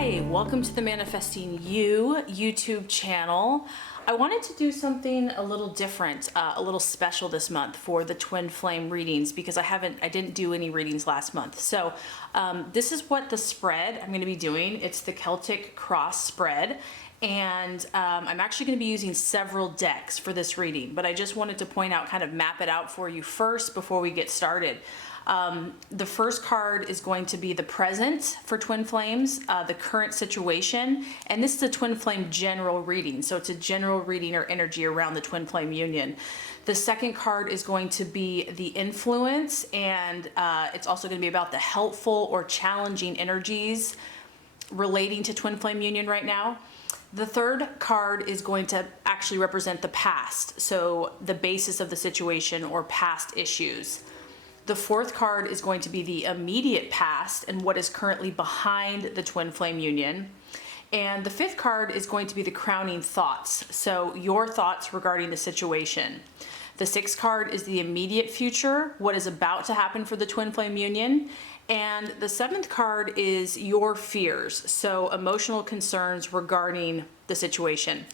Hi, welcome to the Manifesting You YouTube channel. I wanted to do something a little different, a little special this month for the twin flame readings because I didn't do any readings last month. So this is what the spread I'm going to be doing. It's the Celtic cross spread. And I'm actually going to be using several decks for this reading, but I just wanted to point out, kind of map it out for you first before we get started. The first card is going to be the present for twin flames, the current situation, and this is a twin flame general reading. So it's a general reading or energy around the twin flame union. The second card is going to be the influence, and it's also going to be about the helpful or challenging energies relating to twin flame union right now. The third card is going to actually represent the past, so the basis of the situation or past issues. The fourth card is going to be the immediate past and what is currently behind the twin flame union. And the fifth card is going to be the crowning thoughts, so your thoughts regarding the situation. The sixth card is the immediate future, what is about to happen for the twin flame union. And the seventh card is your fears, so emotional concerns regarding the situation.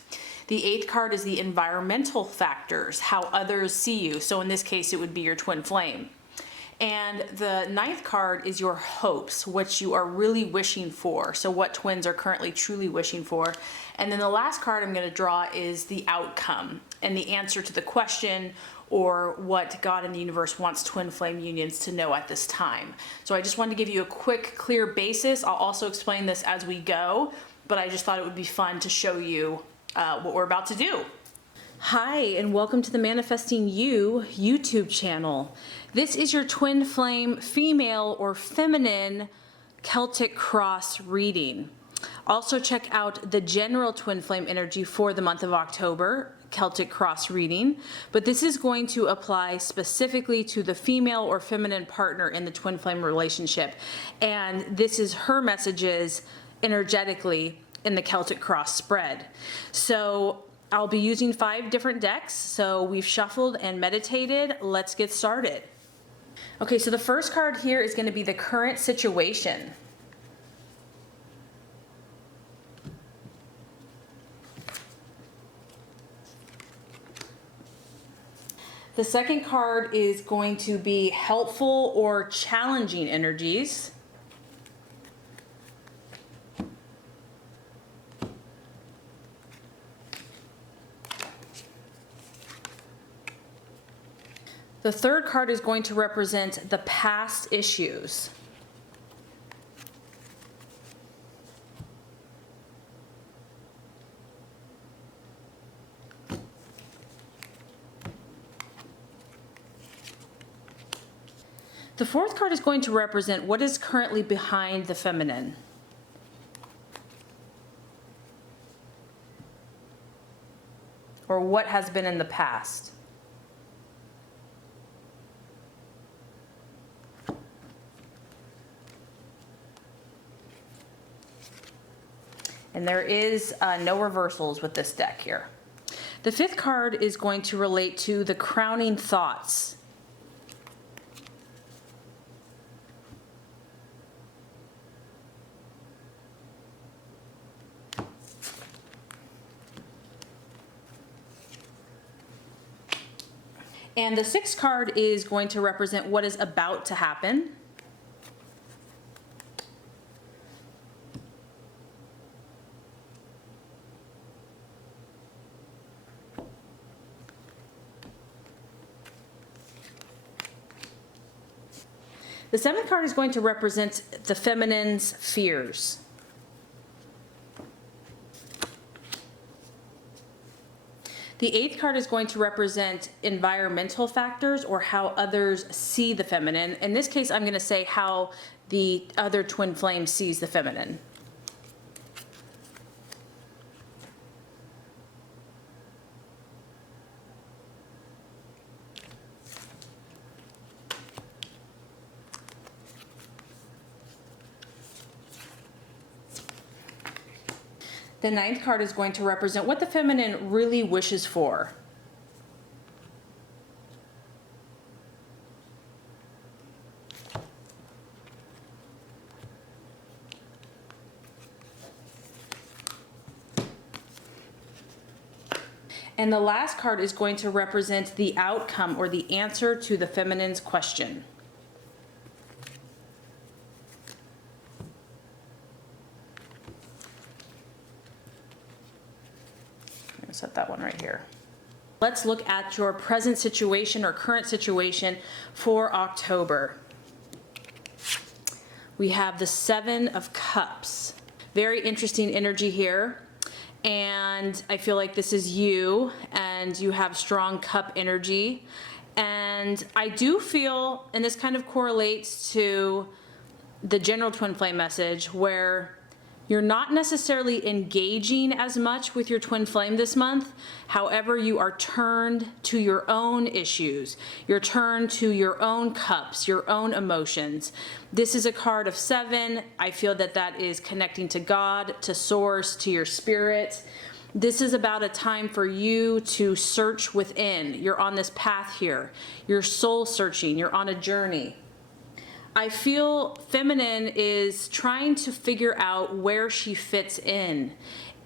The eighth card is the environmental factors, how others see you. So in this case, it would be your twin flame. And the ninth card is your hopes, what you are really wishing for. So what twins are currently truly wishing for. And then the last card I'm going to draw is the outcome and the answer to the question, or what God and the universe wants twin flame unions to know at this time. So I just wanted to give you a quick, clear basis. I'll also explain this as we go, but I just thought it would be fun to show you what we're about to do. Hi, and welcome to the Manifesting You YouTube channel. This is your twin flame female or feminine Celtic cross reading. Also check out the general twin flame energy for the month of October, Celtic cross reading, but this is going to apply specifically to the female or feminine partner in the twin flame relationship. And this is her messages energetically in the Celtic cross spread. So I'll be using 5 different decks. So we've shuffled and meditated. Let's get started. Okay, so the first card here is going to be the current situation. The second card is going to be helpful or challenging energies. The third card is going to represent the past issues. The fourth card is going to represent what is currently behind the feminine. Or what has been in the past. And there is no reversals with this deck here. The fifth card is going to relate to the crowning thoughts. And the sixth card is going to represent what is about to happen. The seventh card is going to represent the feminine's fears. The eighth card is going to represent environmental factors or how others see the feminine. In this case, I'm going to say how the other twin flame sees the feminine. The ninth card is going to represent what the feminine really wishes for. And the last card is going to represent the outcome or the answer to the feminine's question. I'm going to set that one right here. Let's look at your present situation or current situation for October. We have the Seven of Cups. Very interesting energy here. And I feel like this is you, and you have strong cup energy. And I do feel, and this kind of correlates to the general twin flame message, where you're not necessarily engaging as much with your twin flame this month. However, you are turned to your own issues. You're turned to your own cups, your own emotions. This is a card of 7. I feel that that is connecting to God, to source, to your spirit. This is about a time for you to search within. You're on this path here. You're soul searching. You're on a journey. I feel feminine is trying to figure out where she fits in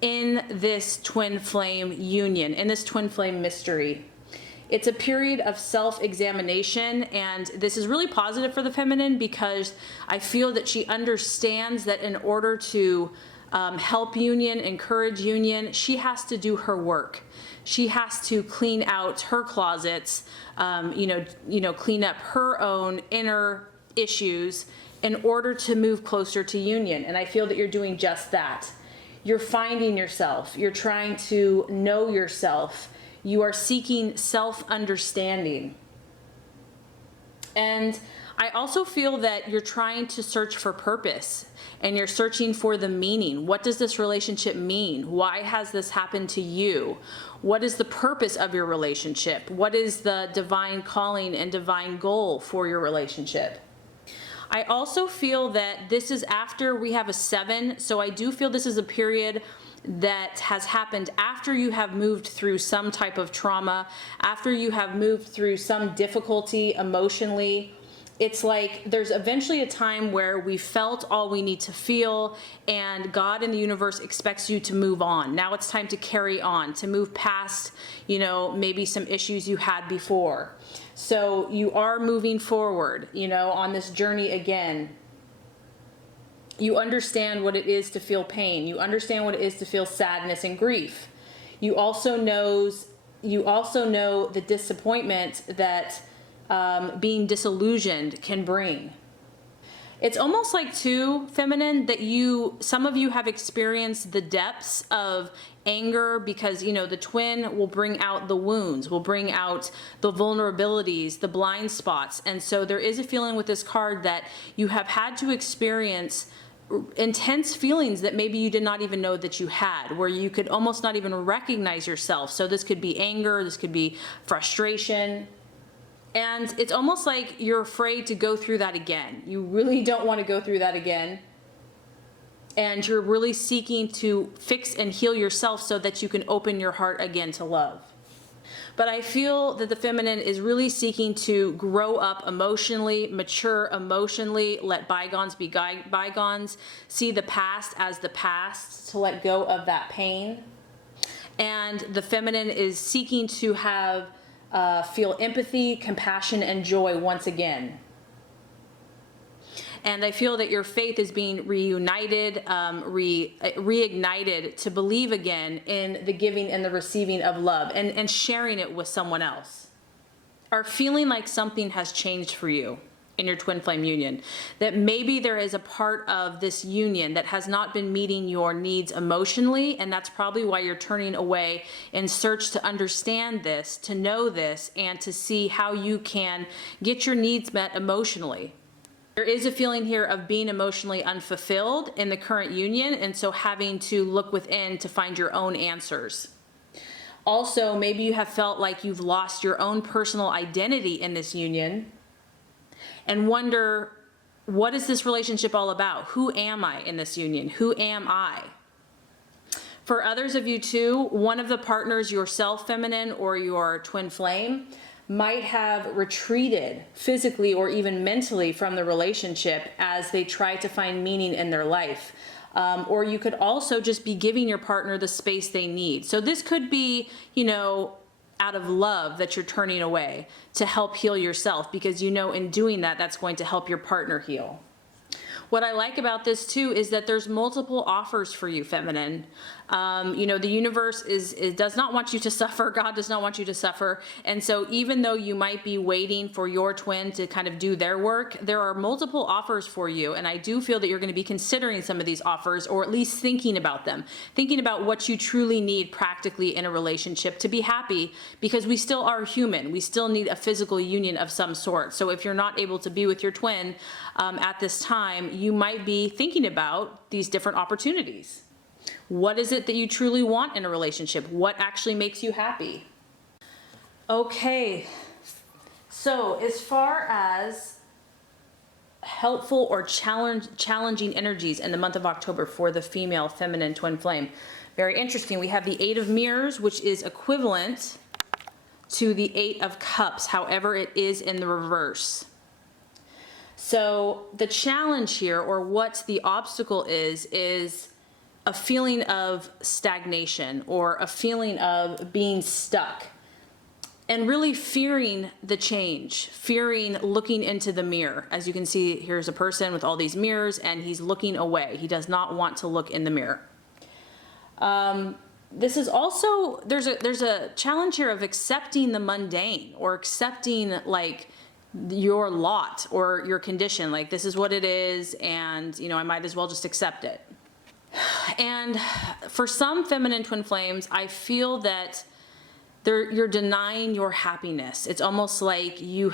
this twin flame union, in this twin flame mystery. It's a period of self-examination, and this is really positive for the feminine because I feel that she understands that in order to help union, encourage union, she has to do her work. She has to clean out her closets, clean up her own inner issues in order to move closer to union. And I feel that you're doing just that. You're finding yourself. You're trying to know yourself. You are seeking self-understanding. And I also feel that you're trying to search for purpose, and you're searching for the meaning. What does this relationship mean? Why has this happened to you? What is the purpose of your relationship? What is the divine calling and divine goal for your relationship? I also feel that this is after we have a 7, so I do feel this is a period that has happened after you have moved through some type of trauma, after you have moved through some difficulty emotionally. It's like there's eventually a time where we felt all we need to feel, and God and the universe expects you to move on. Now it's time to carry on, to move past, maybe some issues you had before. So you are moving forward, on this journey again. You understand what it is to feel pain. You understand what it is to feel sadness and grief. You also know the disappointment that being disillusioned can bring. It's almost like too, feminine, that some of you have experienced the depths of anger because, the twin will bring out the wounds, will bring out the vulnerabilities, the blind spots. And so there is a feeling with this card that you have had to experience intense feelings that maybe you did not even know that you had, where you could almost not even recognize yourself. So this could be anger, this could be frustration. And it's almost like you're afraid to go through that again. You really don't want to go through that again. And you're really seeking to fix and heal yourself so that you can open your heart again to love. But I feel that the feminine is really seeking to grow up emotionally, mature emotionally, let bygones be bygones, see the past as the past, to let go of that pain. And the feminine is seeking to feel empathy, compassion, and joy once again. And I feel that your faith is being reunited, reignited to believe again in the giving and the receiving of love and sharing it with someone else. Are feeling like something has changed for you in your twin flame union, that maybe there is a part of this union that has not been meeting your needs emotionally, and that's probably why you're turning away in search to understand this, to know this, and to see how you can get your needs met emotionally. There is a feeling here of being emotionally unfulfilled in the current union, and so having to look within to find your own answers. Also, maybe you have felt like you've lost your own personal identity in this union and wonder, what is this relationship all about? Who am I in this union? Who am I? For others of you too, one of the partners, yourself, feminine, or your twin flame, might have retreated physically or even mentally from the relationship as they try to find meaning in their life. Or you could also just be giving your partner the space they need. So this could be, you know, out of love that you're turning away to help heal yourself, because you know in doing that, that's going to help your partner heal. What I like about this too is that there's multiple offers for you, feminine. You know, the universe does not want you to suffer. God does not want you to suffer. And so even though you might be waiting for your twin to kind of do their work, there are multiple offers for you. And I do feel that you're going to be considering some of these offers, or at least thinking about them, thinking about what you truly need practically in a relationship to be happy, because we still are human. We still need a physical union of some sort. So if you're not able to be with your twin at this time, you might be thinking about these different opportunities. What is it that you truly want in a relationship? What actually makes you happy? Okay, so as far as helpful or challenging energies in the month of October for the female feminine twin flame, very interesting. We have the Eight of Mirrors, which is equivalent to the Eight of Cups. However, it is in the reverse. So the challenge here, or what the obstacle is a feeling of stagnation, or a feeling of being stuck, and really fearing the change, fearing looking into the mirror. As you can see, here's a person with all these mirrors and he's looking away. He does not want to look in the mirror. This is also, there's a challenge here of accepting the mundane, or accepting like your lot or your condition. Like, this is what it is, and you know, I might as well just accept it. And for some feminine twin flames, I feel that you're denying your happiness. It's almost like you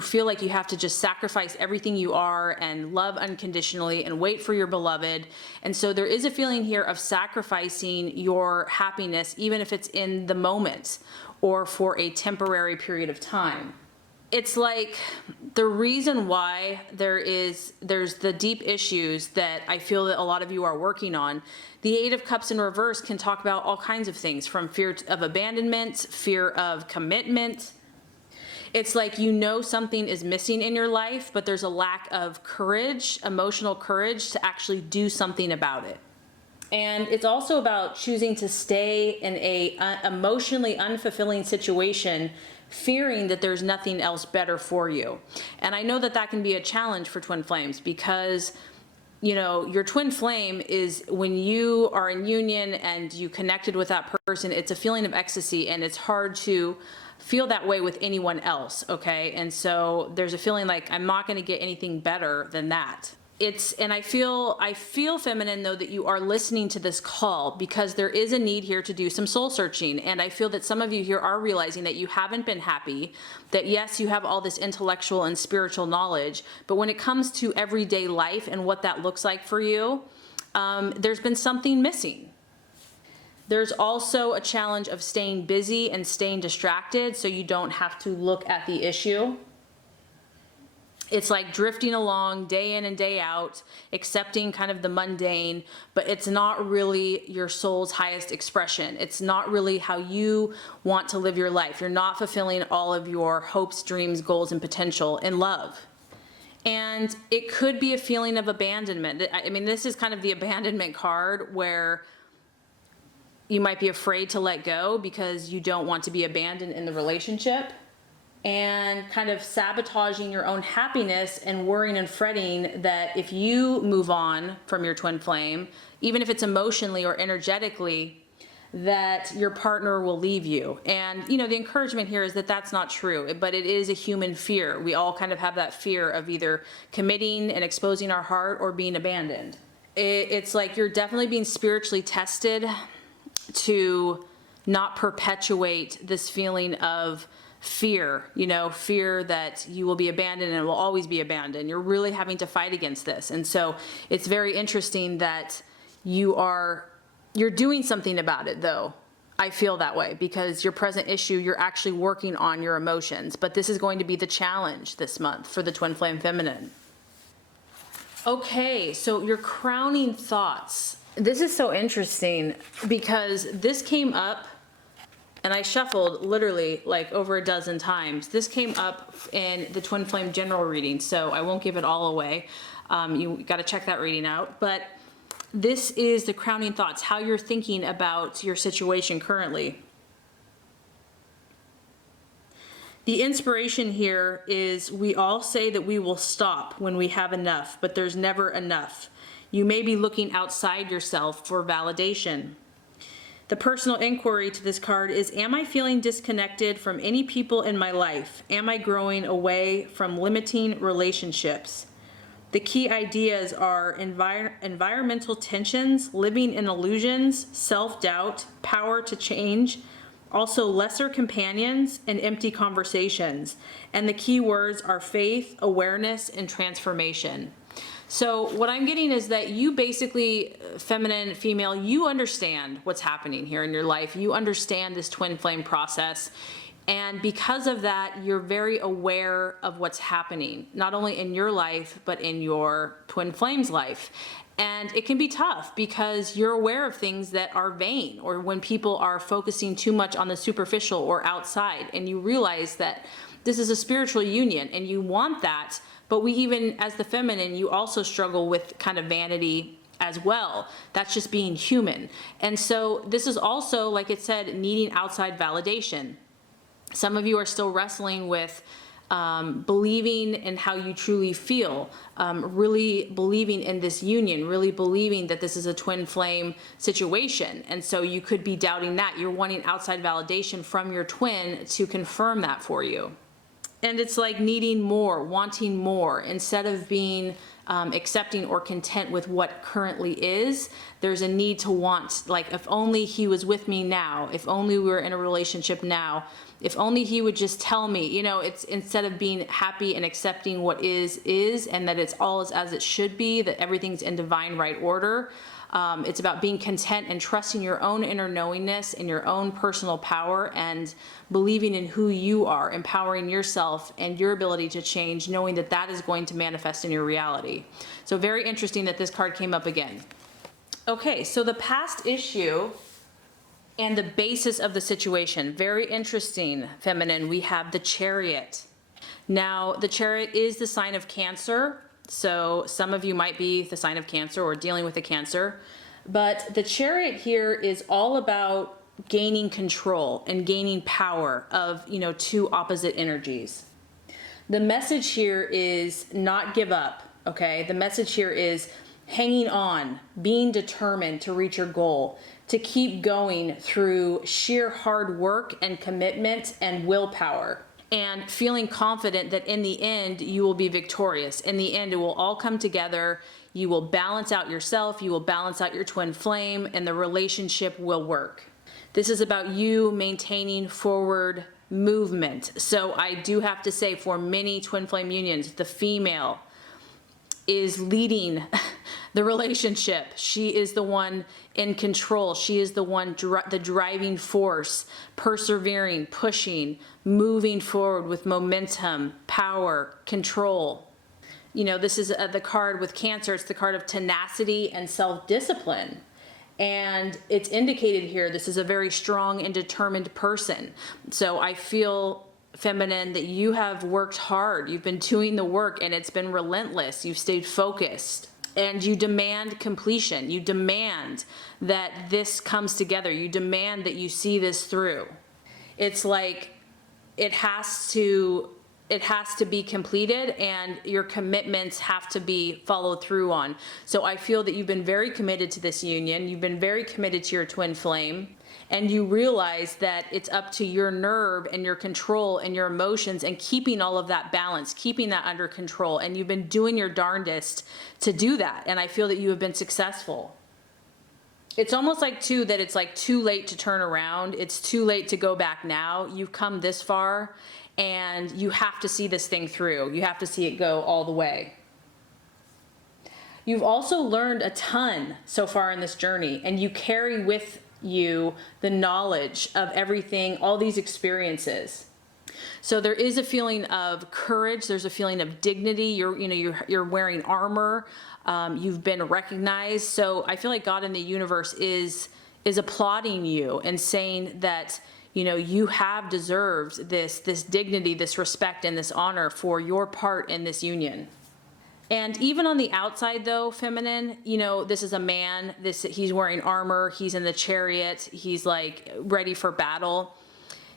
feel like you have to just sacrifice everything you are and love unconditionally and wait for your beloved. And so there is a feeling here of sacrificing your happiness, even if it's in the moment or for a temporary period of time. It's like the reason why there's the deep issues that I feel that a lot of you are working on. The Eight of Cups in reverse can talk about all kinds of things, from fear of abandonment, fear of commitment. It's like, you know, something is missing in your life, but there's a lack of courage, emotional courage, to actually do something about it. And it's also about choosing to stay in a emotionally unfulfilling situation, fearing that there's nothing else better for you. And I know that that can be a challenge for twin flames, because you know, your twin flame is, when you are in union and you connected with that person, it's a feeling of ecstasy, and it's hard to feel that way with anyone else, okay? And so there's a feeling like, I'm not going to get anything better than that. And I feel feminine though, that you are listening to this call, because there is a need here to do some soul searching. And I feel that some of you here are realizing that you haven't been happy, that yes, you have all this intellectual and spiritual knowledge, but when it comes to everyday life and what that looks like for you, there's been something missing. There's also a challenge of staying busy and staying distracted so you don't have to look at the issue. It's like drifting along day in and day out, accepting kind of the mundane, but it's not really your soul's highest expression. It's not really how you want to live your life. You're not fulfilling all of your hopes, dreams, goals, and potential in love. And it could be a feeling of abandonment. I mean, this is kind of the abandonment card, where you might be afraid to let go because you don't want to be abandoned in the relationship, and kind of sabotaging your own happiness and worrying and fretting that if you move on from your twin flame, even if it's emotionally or energetically, that your partner will leave you. And you know, the encouragement here is that that's not true, but it is a human fear. We all kind of have that fear of either committing and exposing our heart or being abandoned. It's like you're definitely being spiritually tested to not perpetuate this feeling of fear, you know, fear that you will be abandoned and will always be abandoned. You're really having to fight against this. And so it's very interesting that you're doing something about it though. I feel that way, because your present issue, you're actually working on your emotions, but this is going to be the challenge this month for the twin flame feminine. Okay, so your crowning thoughts. This is so interesting, because this came up, and I shuffled literally like over a dozen times. This came up in the twin flame general reading, so I won't give it all away. You got to check that reading out. But this is the crowning thoughts, how you're thinking about your situation currently. The inspiration here is, we all say that we will stop when we have enough, but there's never enough. You may be looking outside yourself for validation. The personal inquiry to this card is, am I feeling disconnected from any people in my life? Am I growing away from limiting relationships? The key ideas are environmental tensions, living in illusions, self-doubt, power to change, also lesser companions, and empty conversations. And the key words are faith, awareness, and transformation. So what I'm getting is that you basically, feminine, female, you understand what's happening here in your life. You understand this twin flame process. And because of that, you're very aware of what's happening, not only in your life, but in your twin flame's life. And it can be tough because you're aware of things that are vain, or when people are focusing too much on the superficial or outside, and you realize that this is a spiritual union and you want that. But we, even as the feminine, you also struggle with kind of vanity as well. That's just being human. And so this is also, like it said, needing outside validation. Some of you are still wrestling with believing in how you truly feel, really believing in this union, really believing that this is a twin flame situation. And so you could be doubting that. You're wanting outside validation from your twin to confirm that for you. And it's like needing more, wanting more, instead of being accepting or content with what currently is. There's a need to want, like, if only he was with me now, if only we were in a relationship now, if only he would just tell me, you know, it's instead of being happy and accepting what is, and that it's all as it should be, that everything's in divine right order. It's about being content and trusting your own inner knowingness and your own personal power, and believing in who you are, empowering yourself and your ability to change, knowing that that is going to manifest in your reality. So very interesting that this card came up again. Okay, so the past issue and the basis of the situation. Very interesting, feminine. We have the Chariot. Now, the Chariot is the sign of Cancer. So some of you might be the sign of Cancer or dealing with a Cancer. But the Chariot here is all about gaining control and gaining power of, you know, two opposite energies. The message here is not give up, okay? The message here is hanging on, being determined to reach your goal, to keep going through sheer hard work and commitment and willpower, and feeling confident that in the end you will be victorious. In the end, it will all come together. You will balance out yourself, you will balance out your twin flame, and the relationship will work. This is about you maintaining forward movement. So I do have to say, for many twin flame unions, the female is leading the relationship. She is the one in control. She is the one, the driving force, persevering, pushing, moving forward with momentum, power, control. You know, this is the card with Cancer. It's the card of tenacity and self-discipline. And it's indicated here, this is a very strong and determined person. So I feel, feminine, that you have worked hard. You've been doing the work and it's been relentless. You've stayed focused and you demand completion. You demand that this comes together. You demand that you see this through. It's like it has to be completed, and your commitments have to be followed through on. So I feel that you've been very committed to this union. You've been very committed to your twin flame, and you realize that it's up to your nerve and your control and your emotions and keeping all of that balance, keeping that under control. And you've been doing your darndest to do that. And I feel that you have been successful. It's almost like too, that it's like too late to turn around. It's too late to go back now. You've come this far, and you have to see this thing through. You have to see it go all the way. You've also learned a ton so far in this journey, and you carry with you the knowledge of everything, all these experiences. So there is a feeling of courage. There's a feeling of dignity. You're wearing armor. You've been recognized. So I feel like God in the universe is applauding you and saying that, you know, you have deserved this dignity, this respect, and this honor for your part in this union. And even on the outside though, feminine, you know, this is a man, he's wearing armor, he's in the chariot, he's like ready for battle.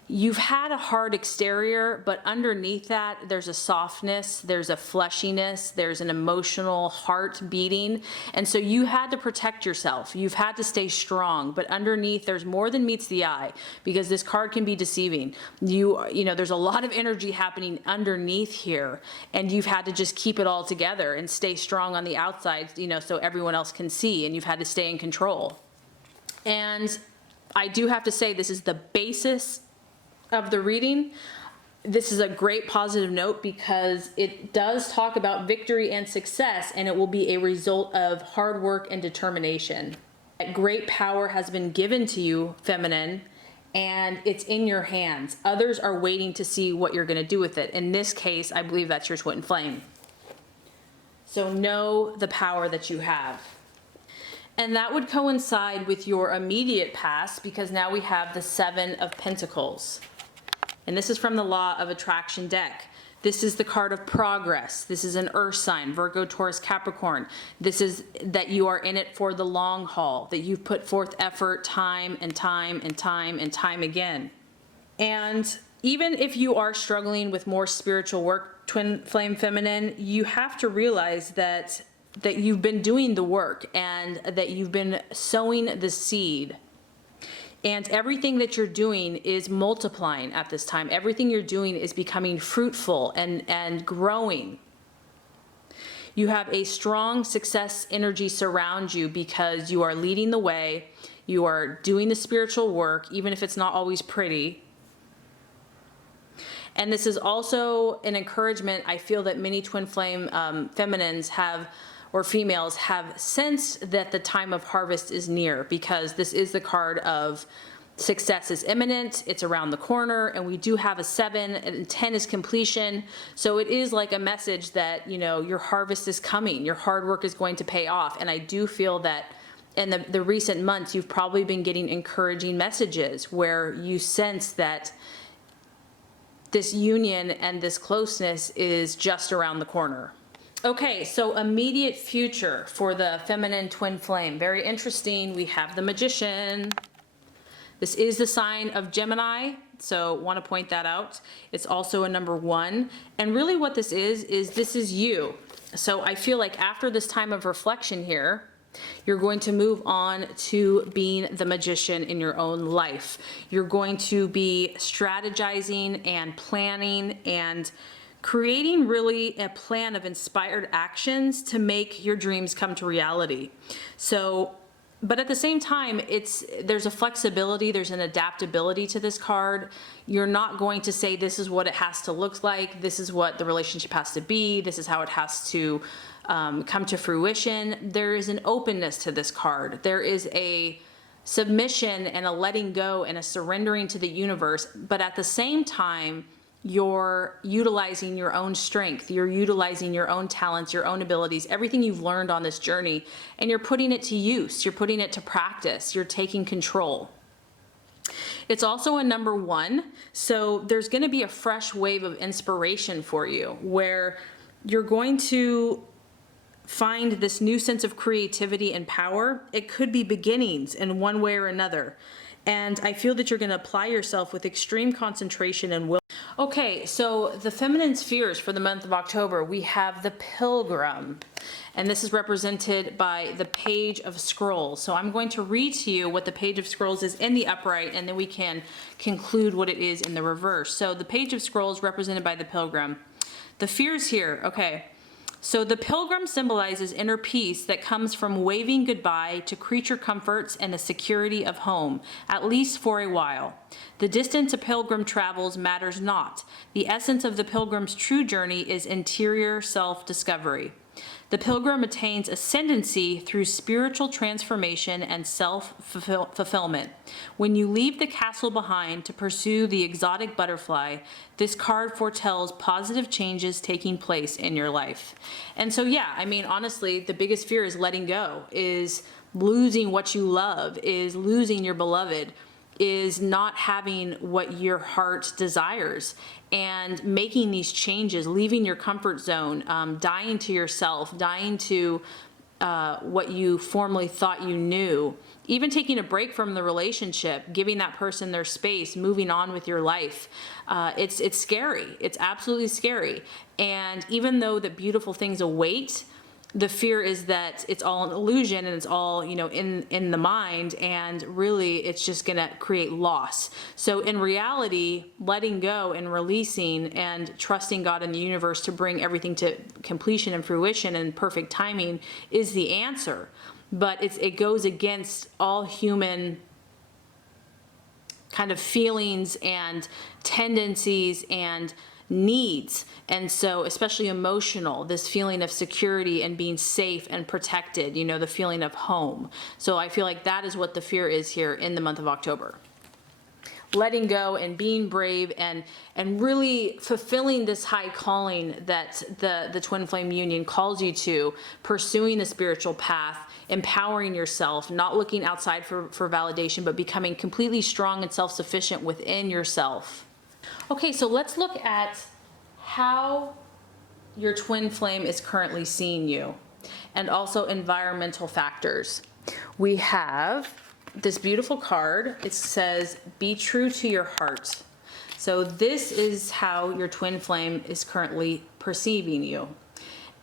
You've had a hard exterior, but underneath that, there's a softness, there's a fleshiness, there's an emotional heart beating. And so you had to protect yourself. You've had to stay strong, but underneath there's more than meets the eye, because this card can be deceiving. You know, there's a lot of energy happening underneath here, and you've had to just keep it all together and stay strong on the outside, you know, so everyone else can see, and you've had to stay in control. And I do have to say, this is the basis of the reading. This is a great positive note because it does talk about victory and success, and it will be a result of hard work and determination. Great power has been given to you, feminine, and it's in your hands. Others are waiting to see what you're going to do with it. In this case, I believe that's your twin flame. So know the power that you have. And that would coincide with your immediate past, because now we have the Seven of Pentacles. And this is from the Law of Attraction deck. This is the card of progress. This is an earth sign, Virgo, Taurus, Capricorn. This is that you are in it for the long haul, that you've put forth effort time and time and time and time again. And even if you are struggling with more spiritual work, twin flame feminine, you have to realize that you've been doing the work and that you've been sowing the seed. And everything that you're doing is multiplying at this time. Everything you're doing is becoming fruitful and growing. You have a strong success energy surround you because you are leading the way. You are doing the spiritual work, even if it's not always pretty. And this is also an encouragement. I feel that many twin flame feminines have, or females have, sensed that the time of harvest is near, because this is the card of success is imminent, it's around the corner, and we do have a 7, and 10 is completion. So it is like a message that, you know, your harvest is coming, your hard work is going to pay off. And I do feel that in the recent months, you've probably been getting encouraging messages where you sense that this union and this closeness is just around the corner. Okay, so immediate future for the feminine twin flame. Very interesting. We have the Magician. This is the sign of Gemini, so want to point that out. It's also a number 1. And really what this is this is you. So I feel like after this time of reflection here, you're going to move on to being the magician in your own life. You're going to be strategizing and planning and creating really a plan of inspired actions to make your dreams come to reality. So, but at the same time, there's a flexibility, there's an adaptability to this card. You're not going to say this is what it has to look like, this is what the relationship has to be, this is how it has to come to fruition. There is an openness to this card. There is a submission and a letting go and a surrendering to the universe, but at the same time, you're utilizing your own strength, you're utilizing your own talents, your own abilities, everything you've learned on this journey, and you're putting it to use, you're putting it to practice, you're taking control. It's also a number 1, so there's going to be a fresh wave of inspiration for you where you're going to find this new sense of creativity and power. It could be beginnings in one way or another. And I feel that you're going to apply yourself with extreme concentration and will. Okay, so the feminine spheres for the month of October, we have the Pilgrim. And this is represented by the Page of Scrolls. So I'm going to read to you what the Page of Scrolls is in the upright, and then we can conclude what it is in the reverse. So the Page of Scrolls represented by the Pilgrim. The fears here, okay. So the Pilgrim symbolizes inner peace that comes from waving goodbye to creature comforts and the security of home, at least for a while. The distance a pilgrim travels matters not. The essence of the pilgrim's true journey is interior self-discovery. The pilgrim attains ascendancy through spiritual transformation and self-fulfillment. When you leave the castle behind to pursue the exotic butterfly, this card foretells positive changes taking place in your life. And so, yeah, I mean, honestly, the biggest fear is letting go, is losing what you love, is losing your beloved, is not having what your heart desires. and making these changes, leaving your comfort zone, dying to yourself, dying to what you formerly thought you knew, even taking a break from the relationship, giving that person their space, moving on with your life. It's scary. It's absolutely scary. And even though the beautiful things await, the fear is that it's all an illusion and it's all, in the mind, and really it's just going to create loss. So in reality, letting go and releasing and trusting God and the universe to bring everything to completion and fruition and perfect timing is the answer. But it goes against all human kind of feelings and tendencies and needs. And so, especially emotional, this feeling of security and being safe and protected, the feeling of home. So I feel like that is what the fear is here in the month of October. Letting go and being brave and really fulfilling this high calling that the Twin Flame Union calls you to, pursuing the spiritual path, empowering yourself, not looking outside for validation, but becoming completely strong and self-sufficient within yourself. Okay, so let's look at how your twin flame is currently seeing you, and also environmental factors. We have this beautiful card. It says, be true to your heart. So this is how your twin flame is currently perceiving you.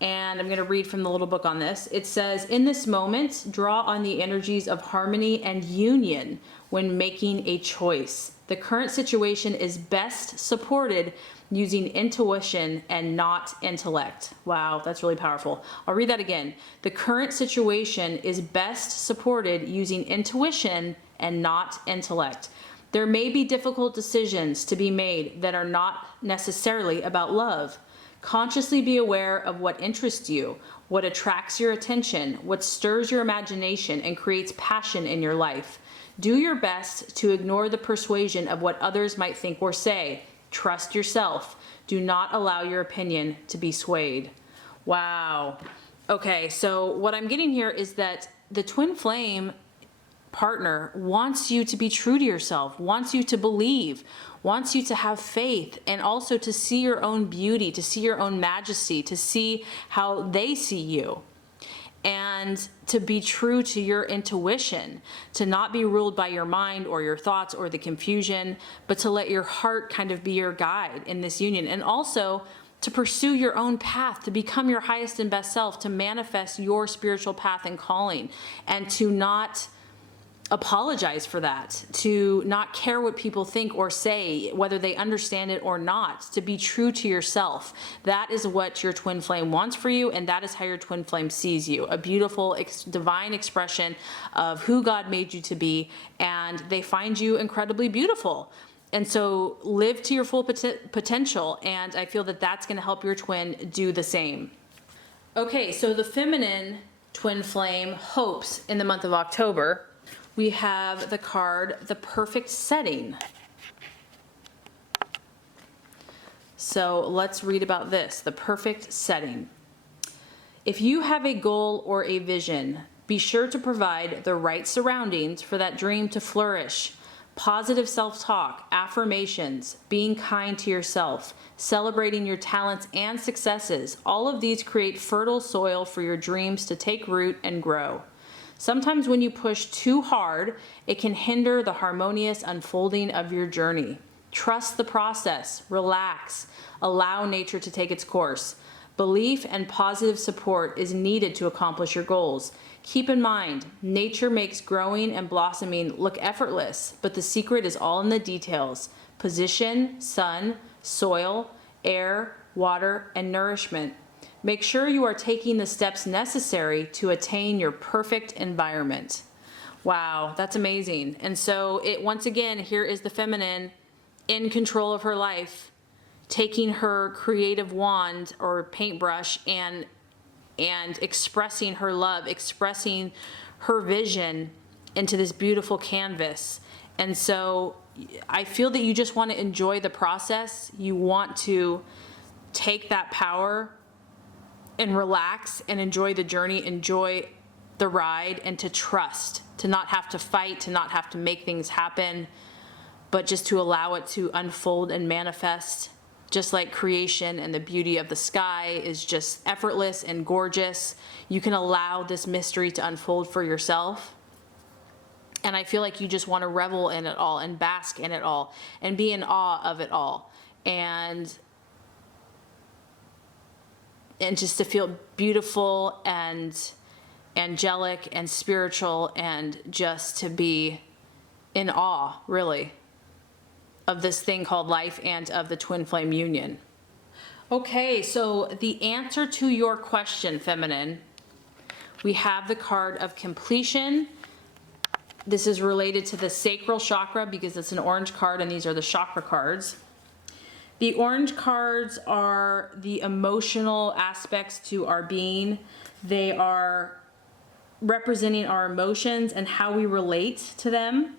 And I'm going to read from the little book on this. It says, in this moment, draw on the energies of harmony and union when making a choice. The current situation is best supported using intuition and not intellect. Wow, that's really powerful. I'll read that again. The current situation is best supported using intuition and not intellect. There may be difficult decisions to be made that are not necessarily about love. Consciously be aware of what interests you, what attracts your attention, what stirs your imagination and creates passion in your life. Do your best to ignore the persuasion of what others might think or say. Trust yourself. Do not allow your opinion to be swayed. Wow. Okay, so what I'm getting here is that the twin flame partner wants you to be true to yourself, wants you to believe, wants you to have faith, and also to see your own beauty, to see your own majesty, to see how they see you, and to be true to your intuition, to not be ruled by your mind or your thoughts or the confusion, but to let your heart kind of be your guide in this union, and also to pursue your own path, to become your highest and best self, to manifest your spiritual path and calling, and to not apologize for that, to not care what people think or say, whether they understand it or not, to be true to yourself. That is what your twin flame wants for you, and that is how your twin flame sees you. A beautiful, divine expression of who God made you to be, and they find you incredibly beautiful. And so live to your full potential, and I feel that that's going to help your twin do the same. Okay, so the feminine twin flame hopes in the month of October. We have the card, the perfect setting. So let's read about this, the perfect setting. If you have a goal or a vision, be sure to provide the right surroundings for that dream to flourish. Positive self-talk, affirmations, being kind to yourself, celebrating your talents and successes, all of these create fertile soil for your dreams to take root and grow. Sometimes when you push too hard, it can hinder the harmonious unfolding of your journey. Trust the process, relax, allow nature to take its course. Belief and positive support is needed to accomplish your goals. Keep in mind, nature makes growing and blossoming look effortless, but the secret is all in the details. Position, sun, soil, air, water, and nourishment. Make sure you are taking the steps necessary to attain your perfect environment. Wow, that's amazing. And so once again, here is the feminine in control of her life, taking her creative wand or paintbrush and expressing her love, expressing her vision into this beautiful canvas. And so I feel that you just want to enjoy the process. You want to take that power and relax and enjoy the journey, enjoy the ride, and to trust, to not have to fight, to not have to make things happen, but just to allow it to unfold and manifest. just like creation and the beauty of the sky is just effortless and gorgeous, you can allow this mystery to unfold for yourself. And I feel like you just want to revel in it all and bask in it all and be in awe of it all. And just to feel beautiful and angelic and spiritual, and just to be in awe, really, of this thing called life and of the twin flame union. Okay, so the answer to your question, feminine, we have the card of completion. This is related to the sacral chakra because it's an orange card and these are the chakra cards. The orange cards are the emotional aspects to our being. They are representing our emotions and how we relate to them.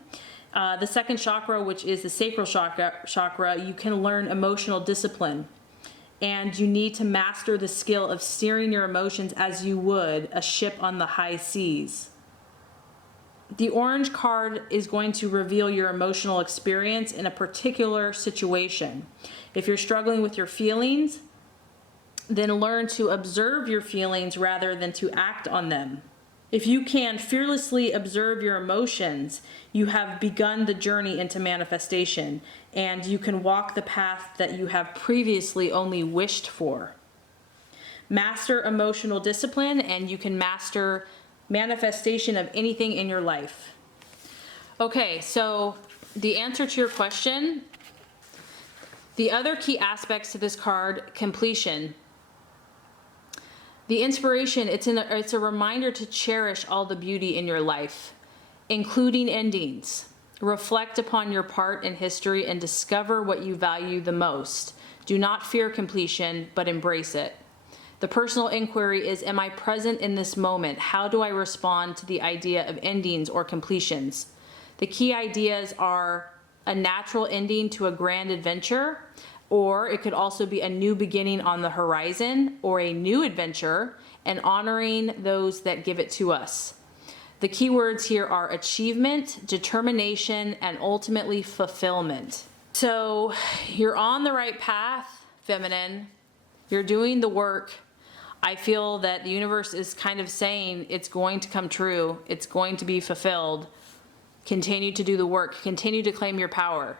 The second chakra, which is the sacral chakra, you can learn emotional discipline. And you need to master the skill of steering your emotions as you would a ship on the high seas. The orange card is going to reveal your emotional experience in a particular situation. If you're struggling with your feelings, then learn to observe your feelings rather than to act on them. If you can fearlessly observe your emotions, you have begun the journey into manifestation, and you can walk the path that you have previously only wished for. Master emotional discipline, and you can master manifestation of anything in your life. Okay, so the answer to your question, the other key aspects to this card, completion. The inspiration, it's a reminder to cherish all the beauty in your life, including endings. Reflect upon your part in history and discover what you value the most. Do not fear completion, but embrace it. The personal inquiry is, am I present in this moment? How do I respond to the idea of endings or completions? The key ideas are a natural ending to a grand adventure, or it could also be a new beginning on the horizon or a new adventure, and honoring those that give it to us. The key words here are achievement, determination, and ultimately fulfillment. So you're on the right path, feminine. You're doing the work. I feel that the universe is kind of saying it's going to come true. It's going to be fulfilled. Continue to do the work. Continue to claim your power.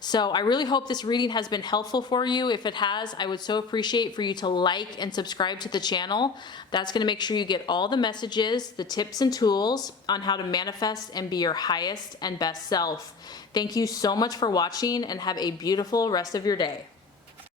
So I really hope this reading has been helpful for you. If it has, I would so appreciate for you to like and subscribe to the channel. That's going to make sure you get all the messages, the tips and tools on how to manifest and be your highest and best self. Thank you so much for watching, and have a beautiful rest of your day.